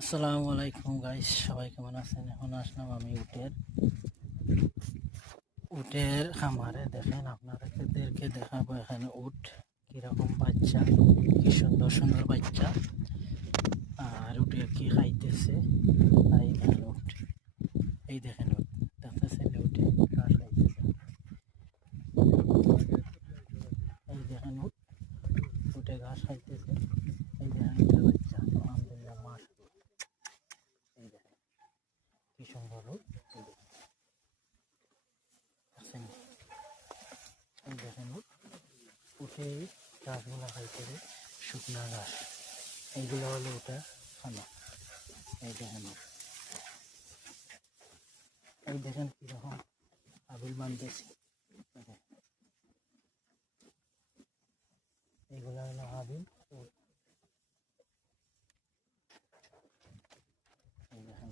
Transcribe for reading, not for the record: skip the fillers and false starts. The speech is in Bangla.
আসসালামু আলাইকুম গাইস, সবাই কেমন আছেন? এখন আসলাম আমি উটের খামারে। দেখেন, আপনাদেরকে দেখাবো এখানে উট কিরকম বাচ্চা, কি সুন্দর সুন্দর বাচ্চা। আর উটে কি খাইতেছে, এই দেখেন উট, এই দেখেন উট, দেখতেছেন উটে ঘাস খাইতেছে। এই দেখেন উট, উটে ঘাস খাইতেছে। এই দেখেন উটের বাচ্চা, আলহামদুলিল্লাহ, মাশাআল্লাহ। এই দেখেন কি সুন্দর উট, এই দেখেন, এই দেখেন উট, উঠে ঘাসগুলো খাইতেছে, শুকনা ঘাস। এইগুলো হলো ওটা খানা। এই দেখেন, এই দেখেন কিরকম আবিল বানতেছে। এইগুলো হলো আবিল। এই দেখেন